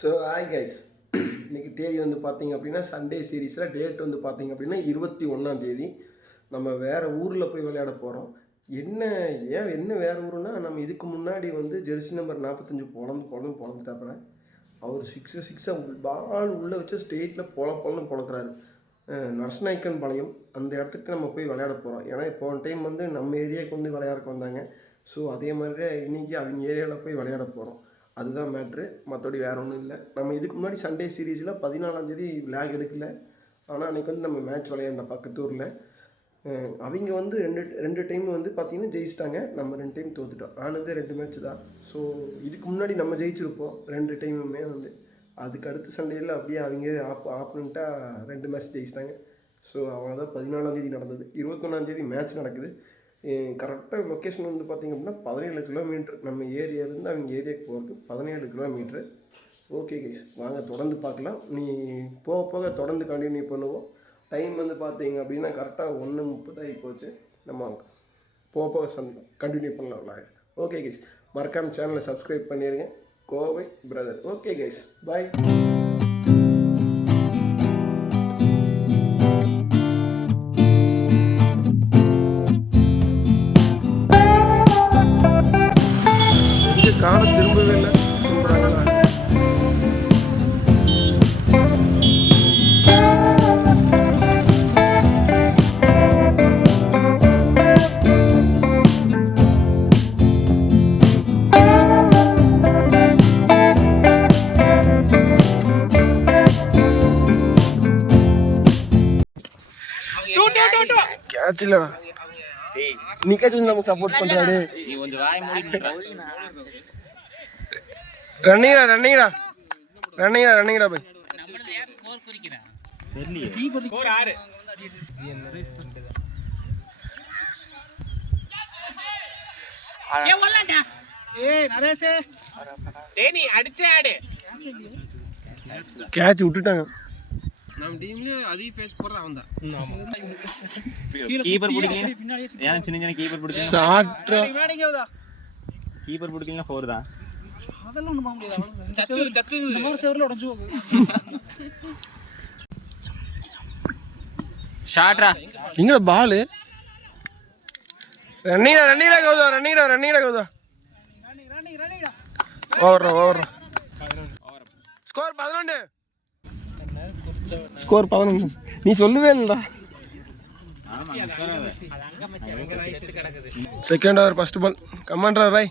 So hi guys இன்றைக்கி தேதி வந்து பார்த்தீங்க அப்படின்னா சண்டே சீரீஸில் டேட் வந்து பார்த்தீங்க அப்படின்னா இருபத்தி ஒன்றாம் தேதி. நம்ம வேறு ஊரில் போய் விளையாட போகிறோம் என்ன ஏன் என்ன வேறு ஊருனா நம்ம இதுக்கு முன்னாடி வந்து ஜெர்சி நம்பர் நாற்பத்தஞ்சு பொழந்து பொழந்து பொழந்துட்டாப்புறேன் அவர் சிக்ஸு சிக்ஸை பால் உள்ளே வச்சு ஸ்டேட்டில் பொல பொலன்னு பொழக்கிறாரு. நரசநாயக்கன் பாளையம். அந்த இடத்துக்கு நம்ம போய் விளையாட போகிறோம் ஏன்னா போன டைம் வந்து நம்ம ஏரியாவுக்கு வந்து விளையாடுறக்கு வந்தாங்க. ஸோ அதே மாதிரி இன்றைக்கி அவங்க ஏரியாவில் போய் விளையாட போகிறோம் அதுதான் மேட்ரு மற்றபடி வேற ஒன்றும் இல்லை. நம்ம இதுக்கு முன்னாடி சண்டே சீரீஸில் பதினாலாந்தேதி லேக் எடுக்கல. ஆனால் அன்றைக்கி வந்து நம்ம மேட்ச் விளையாண்ட பக்கத்து ஊரில் அவங்க வந்து ரெண்டு ரெண்டு டைம் வந்து பார்த்திங்கன்னா ஜெயிச்சிட்டாங்க. நம்ம ரெண்டு டைம் தோத்துட்டோம். ஆனது ரெண்டு மேட்ச் தான். ஸோ இதுக்கு முன்னாடி நம்ம ஜெயிச்சிருப்போம் ரெண்டு டைமுமே வந்து. அதுக்கு அடுத்த சண்டேயில் அப்படியே அவங்க ஆப் ஆப்பனண்ட்டாக ரெண்டு மேட்ச் ஜெயிச்சிட்டாங்க. ஸோ அவங்க தான் பதினாலாந்தேதி நடந்தது. இருபத்தொன்னாந்தேதி மேட்ச் நடக்குது. கரெக்டாக லொக்கேஷன் வந்து பார்த்திங்க அப்படின்னா பதினேழு கிலோமீட்டர் நம்ம ஏரியாவிலேருந்து அவங்க ஏரியாவுக்கு போகிறதுக்கு பதினேழு கிலோமீட்ரு ஓகே கைஸ் வாங்க தொடர்ந்து பார்க்கலாம். நீ போக போக தொடர்ந்து கண்டினியூ பண்ணுவோம். டைம் வந்து பார்த்தீங்க அப்படின்னா கரெக்டாக ஒன்று முப்பதாகி போச்சு. நம்ம போக போக சந் கண்டினியூ பண்ணலாம் ஓகே கைஸ் மறக்காமல் சேனலை சப்ஸ்கிரைப் பண்ணிடுங்க Kovai brother okay guys bye இல்லடா நீ கேட்ச் வந்து நமக்கு சப்போர்ட் பண்றாரு நீ கொஞ்சம் வாய் மூடிட்டு ரன்னிங்கடா ரன்னிங்கடா ரன்னிங்கடா ரன்னிங்கடா போய் ஸ்கோர் குறிக்கிறேன் டேய் நீ அடிச்சே ஆடு கேட்ச் விட்டுட்டாங்க நம்ம டீம்ல அதிக பேஸ் போடுற அவன் தான். கீப்பர் பிடிக்கல ஏன் சின்ன சின்ன கீப்பர் பிடிச்சா ஷார்ட்ரா கீப்பர் பிடிக்கல ஃபோர் தான். சத்து சத்து. ஷார்ட்ரா எங்கடா பால் ரன்னிங்கடா ரன்னிங்கடா கௌதா ரன்னிங்கடா ரன்னிங்கடா கௌதா ஓவர்ரா ஓவர்ரா ஸ்கோர் பதினொன்று ஸ்கோர் பதினொன்று நீ சொல்லவே இல்லைடா. Second over first ball commander Roy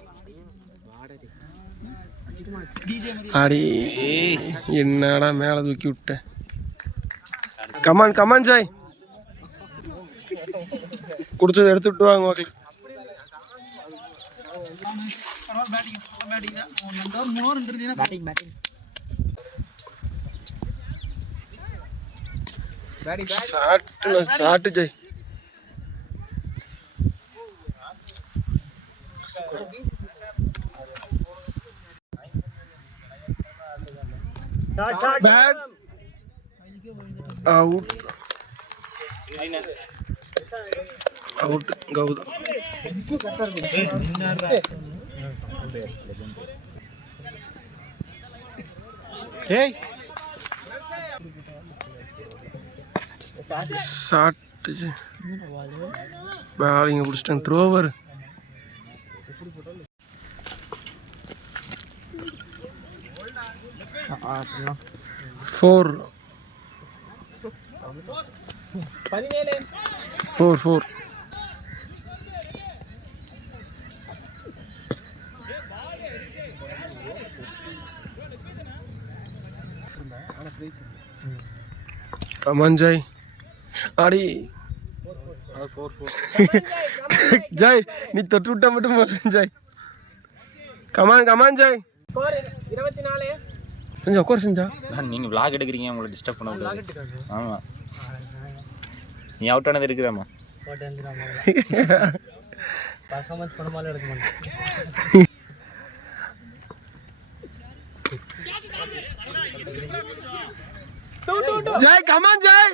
அடி என்னடா மேலே தூக்கி விட்டேன் கமான் கமான் ஜாய் குடிச்சது எடுத்து விட்டு வாங்க okay shot shot Jai bat out out Gautham ஏய் ஷாட்டு பாலிங்க பிடிச்சிட்டாங்க thrower four four four come on Joy அடி ஜாய் நீ தொட்டு விட்டா மட்டும் போதும் ஜாய். கமான் கமான் ஜாய் இருபத்தி நாலு செஞ்சா உட்கார் செஞ்சா. நீங்க vlog எடுக்கிறீங்க உங்களை டிஸ்டர்ப் பண்ண கூடாது ஆமா. நீ அவுட் ஆனது இருக்குதாமா Joy come on Joy.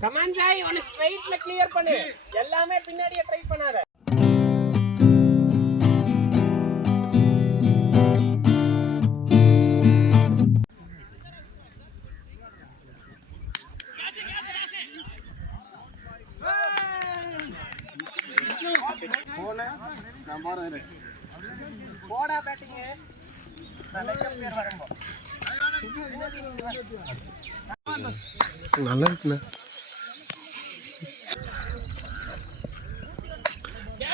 Come on Joy ஒன்னு ஸ்ட்ரைட்ல கிளியர் பண்ணு. எல்லாமே பின்னாடியே ட்ரை பண்ணாத. போடா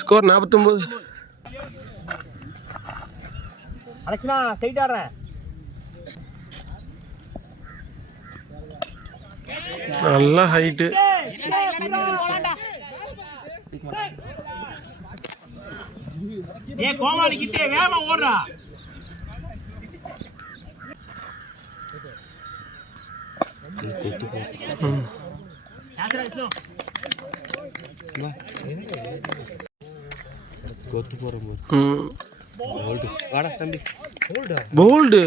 ஸ்கோர் நாற்பத்தொம்போது அலட்சணா ஸ்ட்ரைட் ஆடுறேன் நல்ல ஹைட்டு ஏ கோமாளி கிட்டே வேகமா ஓடுறா. கொத்து போகிறோம் ம் வாடா தம்பி போல்டு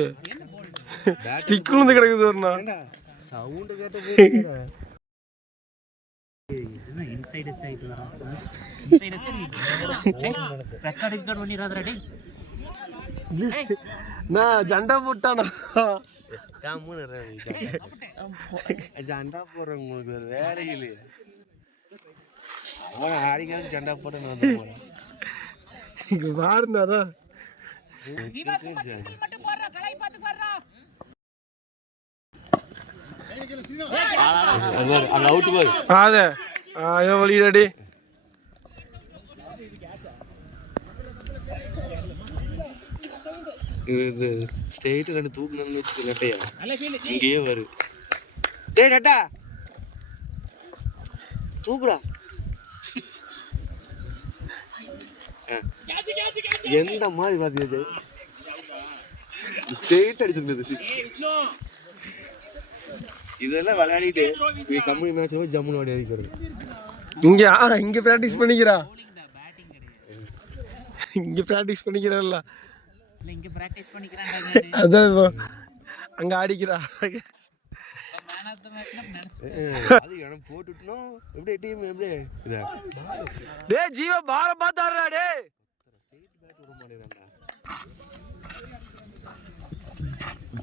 ஸ்டிக் விழுந்து கிடக்குது ஒரு நாள். சவுண்டு கேட்ட இன்சைட் இன்சைட் ரெக்கார்ட் ரெக்கார்ட் டேய் நான் ஜண்டா போட்டானா ஜண்டா போடுறேன் உங்களுக்கு ஒரு வேலை இல்லையே அவன் ஜண்டா போட்டு வந்து போறான் இங்க பாருந்தாரா அங்க அவுட்டு போய் ஆதே ஐயோ வழிடாடி இது ஸ்ட்ரெயிட் ரெண்டு தூக்கணும்னு வச்சு நட்டையா இங்கேயே வரு டேய் நட்டா தூக்குடா ஆ. எந்த மாதிரி பாத்தீங்க ஸ்ட்ரெயிட் அடிச்சிருந்தது சிக்ஸ் இதெல்லாம் விளையாடிட்டு இங்க கம்பெனி மேட்ச் போய் ஜம்முன்னு வாடி அடிக்கிறது. இங்க ஆ இங்க பிராக்டிஸ் பண்ணிக்கிறா. இங்க பிராக்டிஸ் பண்ணிக்கிறல்ல இல்ல இங்க பிராக்டீஸ் பண்ணிக்கிறேன் அதான் அங்க ஆடிக்கிறா. அது எனக்கு போட்டுட்டோம் எப்படி டீம் எப்படி? இதா. டேய் ஜீவா பால பாத்தாடுறா டேய்.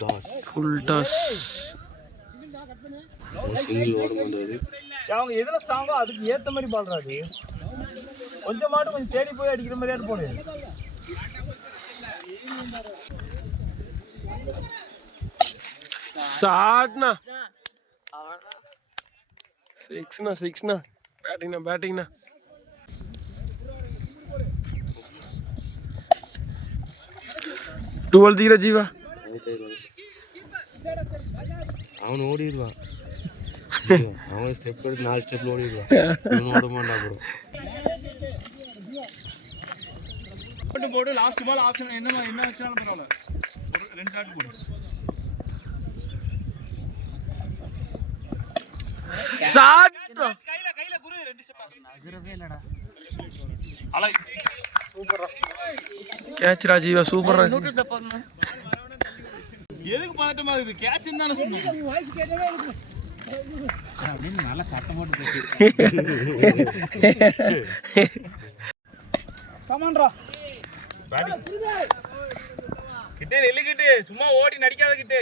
டாஸ் ஃபுல் டாஸ் சிங்கிள் ஓட மாட்டாரு அவங்க எதுல ஸ்ட்ராங்கோ அதுக்கு ஏத்த மாதிரி பாடுறா அது கொஞ்சம் தேடி போய் அடிக்கிற மாதிரியாட்டு போடு. ஷாட்னா சிக்ஸ்னா சிக்ஸ்னா. பேட்டிங்னா பேட்டிங்னா. டுவெல் தீரா ஜீவா. அவன் ஓடிடுவான். அவன் ஸ்டெப் எடுத்து நாலு ஸ்டெப்ல ஓடிடுவான். ஓட மாட்டா ப்ரோ போடு லாஸ்ட் பால் ஆப்ஷன் என்ன என்ன வச்சாலும் பரவாயில்ல. ரெண்டு ஆட் போடு. ஷாட் கையில கையில குரு ரெண்டு ஸ்டெப் நகரவே இல்லடா. அலை. கேட்ச் ராஜீவா சூப்பர் ராஜி எதுக்கு பதட்டமா இருக்குது? கேட்ச் தானே சொன்னேன். அப்படின்னு நல்லா சட்டம் போட்டு பேசி கிட்டே நெல்லு கிட்டு. சும்மா ஓடி நடிக்காத கிட்டு.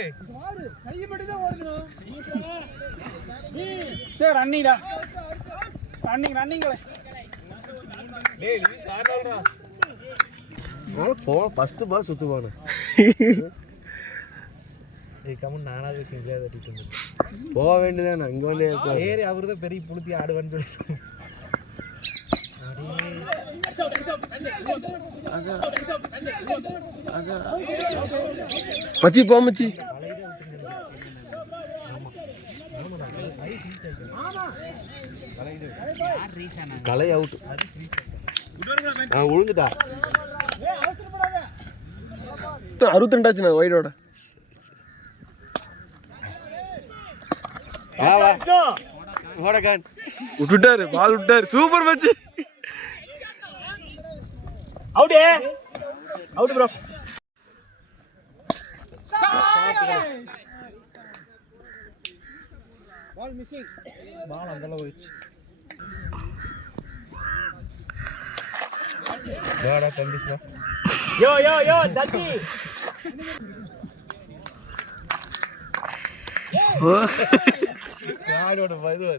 ரன்னிங்டா ரன்னிங் ரன்னிங் டேய் அதனால போ ஃபஸ்ட்டு பால் சுற்றுவானு கம்மன் நானாவது சிங்கிளாக தட்டிட்டு இருந்தேன் போக வேண்டியதானே இங்கே வந்து ஏறி அவர் தான் பெரிய புளுத்தி ஆடுவான்னு சொல்லி மச்சி போ மச்சி. கலை அவுட் ஆ விழுந்துட்டா அறுபத்தெண்டாச்சு நான் ஒயிடோட ஓடகான் விட்டுட்டாரு பால் விட்டாரு. சூப்பர் மச்சி அவுட் அவுட் ப்ரோ வாடா தம்பி யோ யோ யோ தத்தி யாரோட இது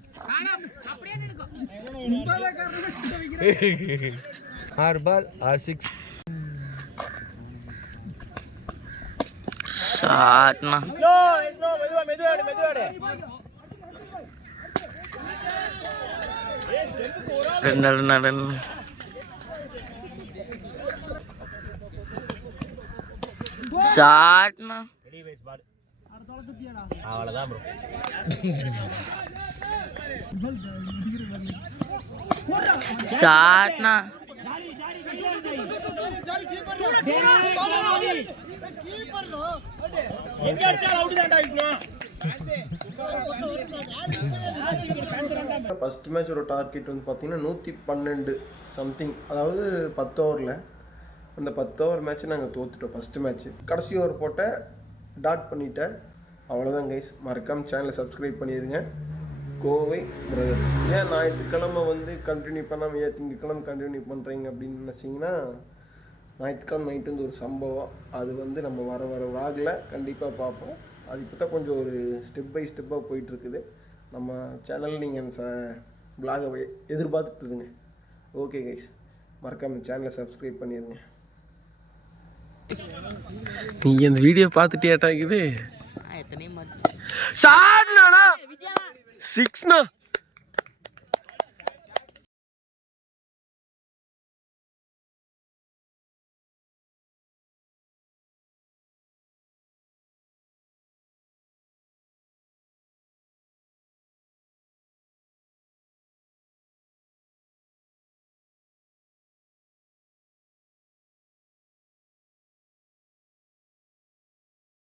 ஆறு பால் ஆறு சிக்ஸ் ஷாட்னா யோ யோ மெதுவா மெதுவாடு மெதுவாடு ரெண்டு ரெண்டு ரெண்டு ஷாட்னா அவ்வளவுதான் ப்ரோ ஷாட்னா ஃபஸ்ட் மேட்ச் ஒரு டார்கெட் வந்து பார்த்தீங்கன்னா நூற்றி பன்னெண்டு சம்திங் அதாவது பத்து ஓவரில் அந்த பத்து ஓவர் மேட்ச் நாங்கள் தோத்துட்டோம் ஃபஸ்ட்டு மேட்ச்சு கடைசி ஓவர் போட்ட டாட் பண்ணிட்டேன் அவ்வளோதான் கைஸ் மறக்காம சேனலை சப்ஸ்கிரைப் பண்ணிடுங்க கோவை பிரதர் ஏன் ஞாயிற்றுக்கிழமை வந்து கண்டினியூ பண்ணாமல் ஏன் திங்கக்கிழமை கண்டினியூ பண்ணுறீங்க அப்படின்னு நினச்சிங்கன்னா ஞாயிற்றுக்கிழமை நைட்டு வந்து ஒரு சம்பவம். அது வந்து நம்ம வர வர வாகில் கண்டிப்பாக பார்ப்போம். அது இப்போ தான் கொஞ்சம் ஒரு ஸ்டெப் பை ஸ்டெப்பாக போயிட்டுருக்குது. நம்ம சேனல் நீங்கள் அந்த ச பிளாகை எதிர்பார்த்துட்டு இருங்க. ஓகே கைஸ் மறக்காம சேனலை சப்ஸ்கிரைப் பண்ணிடுங்க நீங்கள் அந்த வீடியோ பார்த்துட்டே அட்டாக்குது సార్ సిక్స్ నా